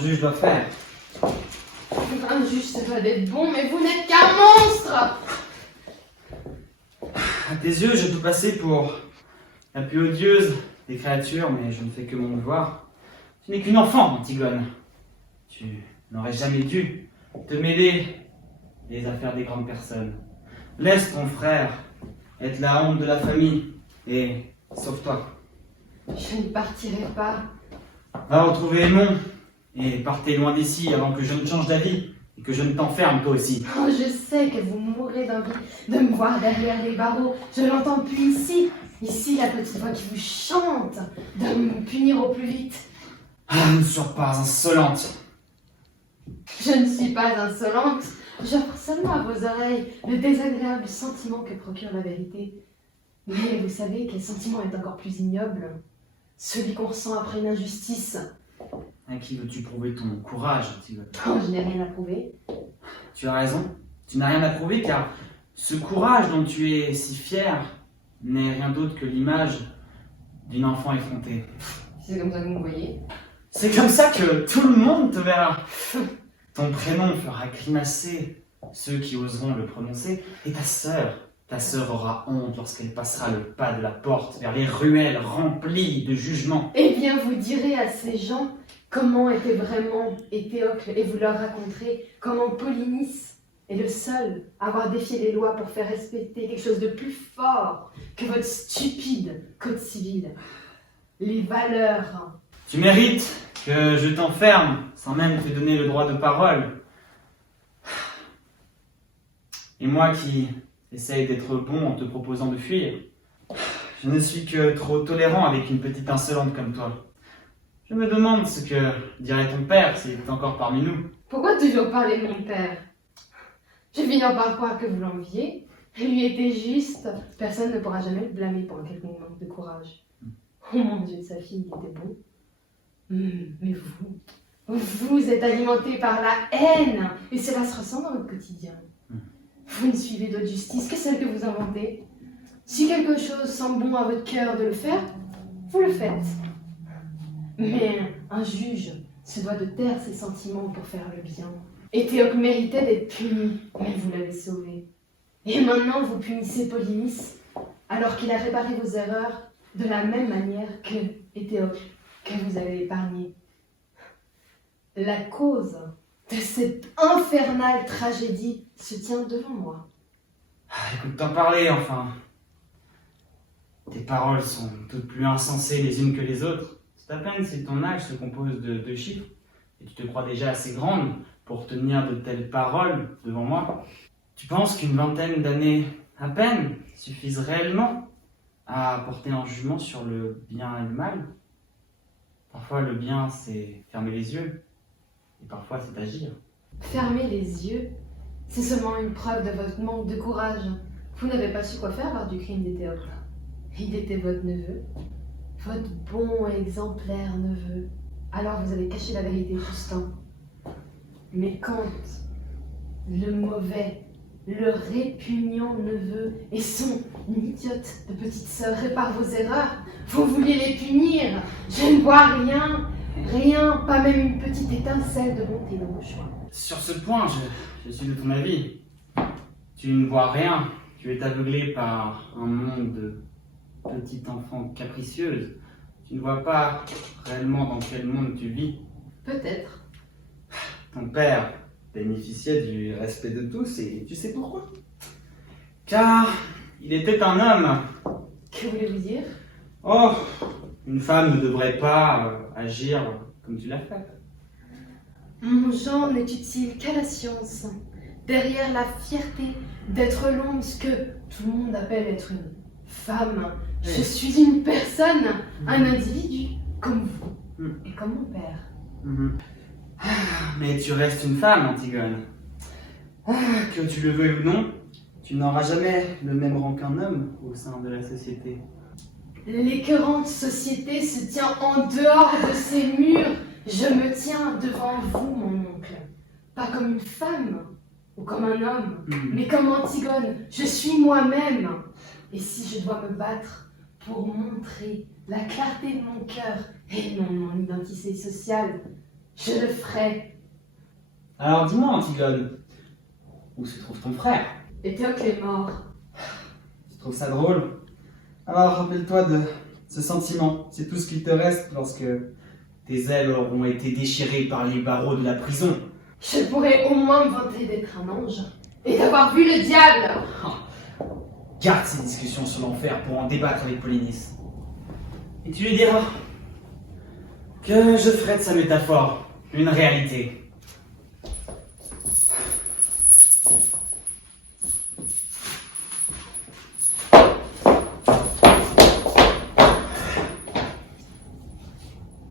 juge doit faire. Un juge, ça doit être bon, mais vous n'êtes qu'un monstre! À tes yeux, je peux passer pour la plus odieuse des créatures, mais je ne fais que mon devoir. Tu n'es qu'une enfant, Antigone. Tu n'aurais jamais dû te mêler des affaires des grandes personnes. Laisse ton frère être la honte de la famille et sauve-toi. Je ne partirai pas. Va retrouver Aimon et partez loin d'ici avant que je ne change d'avis et que je ne t'enferme toi aussi. Oh, je sais que vous mourrez d'envie de me voir derrière les barreaux. Je l'entends plus ici. Ici, la petite voix qui vous chante de me punir au plus vite. Ah, ne sois pas insolente. Je ne suis pas insolente. J'offre seulement à vos oreilles le désagréable sentiment que procure la vérité. Mais vous savez quel sentiment est encore plus ignoble? Celui qu'on ressent après une injustice. À qui veux-tu prouver ton courage, Antigone? Oh, je n'ai rien à prouver. Tu as raison, tu n'as rien à prouver car ce courage dont tu es si fier n'est rien d'autre que l'image d'une enfant effrontée. C'est comme ça que vous me voyez. C'est comme ça que tout le monde te verra. Ton prénom fera grimacer ceux qui oseront le prononcer et ta sœur aura honte lorsqu'elle passera le pas de la porte vers les ruelles remplies de jugements. Eh bien, vous direz à ces gens comment était vraiment Éthéocle et vous leur raconterez comment Polynice est le seul à avoir défié les lois pour faire respecter quelque chose de plus fort que votre stupide code civil. Les valeurs. Tu mérites que je t'enferme sans même te donner le droit de parole. Et moi qui essaye d'être bon en te proposant de fuir, je ne suis que trop tolérant avec une petite insolente comme toi. Je me demande ce que dirait ton père s'il était encore parmi nous. Pourquoi toujours parler de mon père? Je finis par croire que vous l'enviez. Lui était juste. Personne ne pourra jamais le blâmer pour un quelconque manque de courage. Oh mon Dieu, sa fille était bon. Mais vous êtes alimenté par la haine. Et cela se ressent dans votre quotidien. Vous ne suivez d'autre justice que celle que vous inventez. Si quelque chose semble bon à votre cœur de le faire, vous le faites. Mais un juge se doit de taire ses sentiments pour faire le bien. Éthéocle méritait d'être puni, mais vous l'avez sauvé. Et maintenant vous punissez Polynice, alors qu'il a réparé vos erreurs de la même manière que Éthéocle, que vous avez épargné. La cause de cette infernale tragédie se tient devant moi. Écoute t'en parler enfin. Tes paroles sont toutes plus insensées les unes que les autres. C'est à peine si ton âge se compose de 2 chiffres et tu te crois déjà assez grande pour tenir de telles paroles devant moi. Tu penses qu'une vingtaine d'années à peine suffisent réellement à porter un jugement sur le bien et le mal? Parfois le bien c'est fermer les yeux et parfois c'est agir. Fermer les yeux, c'est seulement une preuve de votre manque de courage. Vous n'avez pas su quoi faire lors du crime d'Éthéocle. Il était votre neveu, votre bon et exemplaire neveu. Alors vous avez caché la vérité tout ce temps. Mais quand le mauvais, le répugnant neveu et son idiote de petite sœur réparent vos erreurs, vous voulez les punir. Je ne vois rien, pas même une petite étincelle de bonté dans vos choix. Sur ce point, je suis de ton avis. Tu ne vois rien. Tu es aveuglé par un monde de petite enfant capricieuse. Tu ne vois pas réellement dans quel monde tu vis. Peut-être. Ton père bénéficiait du respect de tous et tu sais pourquoi? Car il était un homme. Que voulez-vous dire? Oh, une femme ne devrait pas agir comme tu l'as fait. Mon genre n'est utile qu'à la science. Derrière la fierté d'être l'homme, ce que tout le monde appelle être une femme, je suis une personne, un individu, comme vous et comme mon père. Mais tu restes une femme, Antigone. Que tu le veuilles ou non, tu n'auras jamais le même rang qu'un homme au sein de la société. L'écœurante société se tient en dehors de ces murs. Je me tiens devant vous, mon oncle. Pas comme une femme ou comme un homme, mais comme Antigone. Je suis moi-même. Et si je dois me battre pour montrer la clarté de mon cœur et non mon identité sociale, Je le ferai. Alors dis-moi, Antigone, où se trouve ton frère? Étiocle est mort. Tu trouves ça drôle? Alors rappelle-toi de ce sentiment. C'est tout ce qu'il te reste lorsque tes ailes auront été déchirées par les barreaux de la prison. Je pourrais au moins me vanter d'être un ange et d'avoir vu le diable. Garde ces discussions sur l'enfer pour en débattre avec Polynice. Et tu lui diras que je ferai de sa métaphore une réalité.